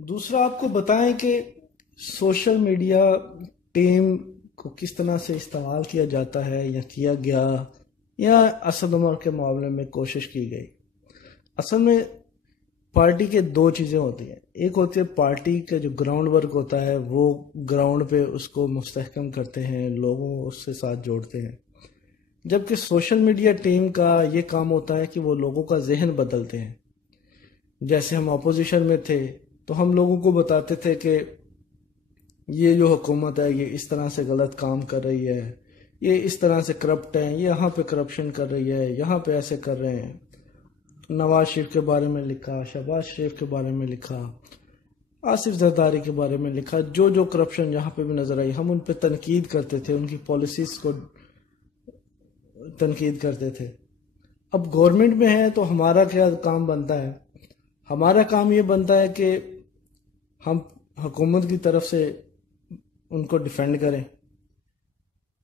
دوسرا آپ کو بتائیں کہ سوشل میڈیا ٹیم کو کس طرح سے استعمال کیا جاتا ہے یا کیا گیا یا اسد عمر کے معاملے میں کوشش کی گئی۔ اصل میں پارٹی کے دو چیزیں ہوتی ہیں، ایک ہوتی ہے پارٹی کا جو گراؤنڈ ورک ہوتا ہے، وہ گراؤنڈ پہ اس کو مستحکم کرتے ہیں، لوگوں اس سے ساتھ جوڑتے ہیں، جبکہ سوشل میڈیا ٹیم کا یہ کام ہوتا ہے کہ وہ لوگوں کا ذہن بدلتے ہیں۔ جیسے ہم اپوزیشن میں تھے تو ہم لوگوں کو بتاتے تھے کہ یہ جو حکومت ہے یہ اس طرح سے غلط کام کر رہی ہے، یہ اس طرح سے کرپٹ ہے، یہاں پہ کرپشن کر رہی ہے، یہاں پہ ایسے کر رہے ہیں۔ نواز شریف کے بارے میں لکھا، شہباز شریف کے بارے میں لکھا، آصف زرداری کے بارے میں لکھا، جو کرپشن جہاں پہ بھی نظر آئی ہم ان پہ تنقید کرتے تھے، ان کی پالیسیز کو تنقید کرتے تھے۔ اب گورنمنٹ میں ہے تو ہمارا کیا کام بنتا ہے؟ ہمارا کام یہ بنتا ہے کہ ہم حکومت کی طرف سے ان کو ڈیفینڈ کریں،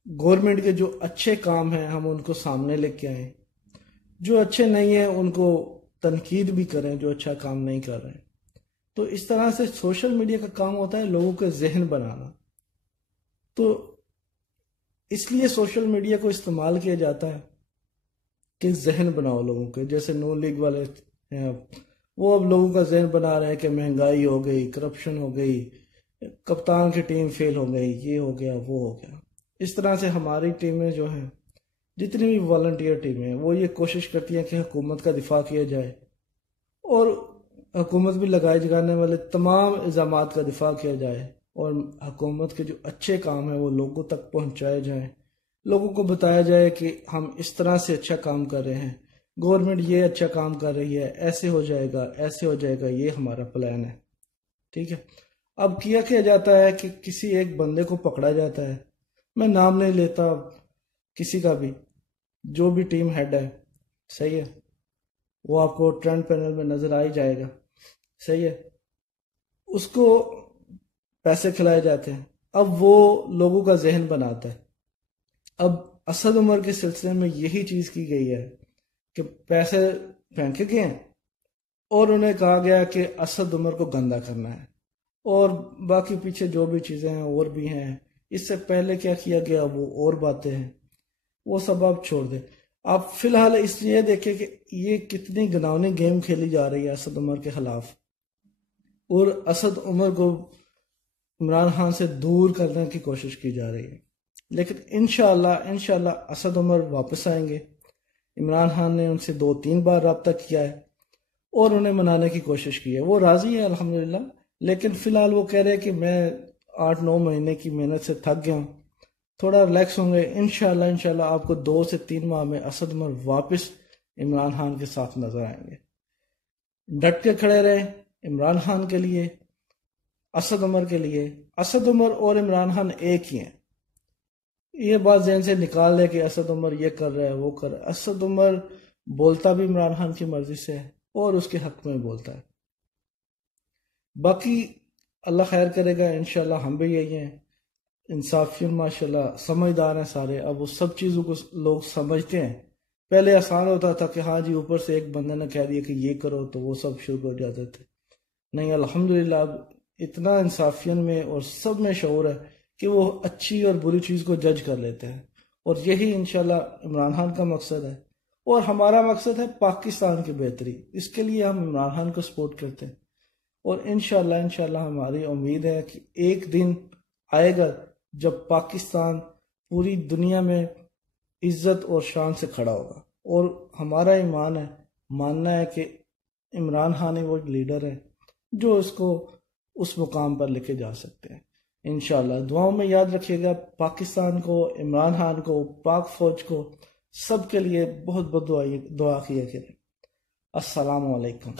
گورنمنٹ کے جو اچھے کام ہیں ہم ان کو سامنے لے کے آئیں، جو اچھے نہیں ہیں ان کو تنقید بھی کریں جو اچھا کام نہیں کر رہے ہیں۔ تو اس طرح سے سوشل میڈیا کا کام ہوتا ہے لوگوں کے ذہن بنانا۔ تو اس لیے سوشل میڈیا کو استعمال کیا جاتا ہے کہ ذہن بناؤ لوگوں کے، جیسے نون لیگ والے ہیں وہ اب لوگوں کا ذہن بنا رہے ہیں کہ مہنگائی ہو گئی، کرپشن ہو گئی، کپتان کی ٹیم فیل ہو گئی، یہ ہو گیا وہ ہو گیا۔ اس طرح سے ہماری ٹیمیں جو ہیں، جتنی بھی والنٹیئر ٹیمیں ہیں، وہ یہ کوشش کرتی ہیں کہ حکومت کا دفاع کیا جائے اور حکومت بھی لگائے جگانے والے تمام الزامات کا دفاع کیا جائے، اور حکومت کے جو اچھے کام ہیں وہ لوگوں تک پہنچائے جائیں، لوگوں کو بتایا جائے کہ ہم اس طرح سے اچھا کام کر رہے ہیں، گورنمنٹ یہ اچھا کام کر رہی ہے، ایسے ہو جائے گا ایسے ہو جائے گا، یہ ہمارا پلان ہے۔ ٹھیک ہے، اب کیا جاتا ہے کہ کسی ایک بندے کو پکڑا جاتا ہے، میں نام نہیں لیتا کسی کا بھی، جو بھی ٹیم ہیڈ ہے، صحیح ہے، وہ آپ کو ٹرینڈ پینل میں نظر آ ہی جائے گا، صحیح ہے، اس کو پیسے کھلائے جاتے ہیں، اب وہ لوگوں کا ذہن بناتا ہے۔ اب اسد عمر کے سلسلے میں یہی چیز کی گئی ہے کہ پیسے پھینکے گئے ہیں اور انہیں کہا گیا کہ اسد عمر کو گندا کرنا ہے، اور باقی پیچھے جو بھی چیزیں ہیں اور بھی ہیں، اس سے پہلے کیا کیا گیا وہ اور باتیں ہیں، وہ سب آپ چھوڑ دیں۔ آپ فی الحال اس لیے دیکھیں کہ یہ کتنی گناؤنی گیم کھیلی جا رہی ہے اسد عمر کے خلاف، اور اسد عمر کو عمران خان سے دور کرنے کی کوشش کی جا رہی ہے، لیکن انشاءاللہ اسد عمر واپس آئیں گے۔ عمران خان نے ان سے 2-3 بار رابطہ کیا ہے اور انہیں منانے کی کوشش کی ہے، وہ راضی ہے الحمدللہ، لیکن فی الحال وہ کہہ رہے کہ میں 8-9 مہینے کی محنت سے تھک گیا ہوں، تھوڑا ریلیکس ہوں گے، انشاءاللہ آپ کو 2 سے 3 ماہ میں اسد عمر واپس عمران خان کے ساتھ نظر آئیں گے۔ ڈٹ کے کھڑے رہیں عمران خان کے لیے، اسد عمر کے لیے۔ اسد عمر اور عمران خان ایک ہی ہیں، یہ بات ذہن سے نکال لے کہ اسد عمر یہ کر رہا ہے وہ کر رہا ہے۔ اسد عمر بولتا بھی عمران خان کی مرضی سے ہے اور اس کے حق میں بولتا ہے، باقی اللہ خیر کرے گا، انشاءاللہ ہم بھی یہی ہیں، انصافی ماشاءاللہ سمجھدار ہیں سارے، اب وہ سب چیزوں کو لوگ سمجھتے ہیں۔ پہلے آسان ہوتا تھا کہ ہاں جی اوپر سے ایک بندے نے کہہ دیا کہ یہ کرو تو وہ سب شروع ہو جاتے تھے، نہیں الحمدللہ اب اتنا انصافین میں اور سب میں شعور ہے کہ وہ اچھی اور بری چیز کو جج کر لیتے ہیں، اور یہی انشاءاللہ عمران خان کا مقصد ہے، اور ہمارا مقصد ہے پاکستان کی بہتری، اس کے لیے ہم عمران خان کو سپورٹ کرتے ہیں، اور انشاءاللہ ہماری امید ہے کہ ایک دن آئے گا جب پاکستان پوری دنیا میں عزت اور شان سے کھڑا ہوگا، اور ہمارا ایمان ہے، ماننا ہے کہ عمران خان ہی وہ لیڈر ہے جو اس کو اس مقام پر لے کے جا سکتے ہیں۔ انشاءاللہ دعاؤں میں یاد رکھیے گا، پاکستان کو، عمران خان کو، پاک فوج کو، سب کے لیے بہت بہت دعا کیا کریں۔ السلام علیکم۔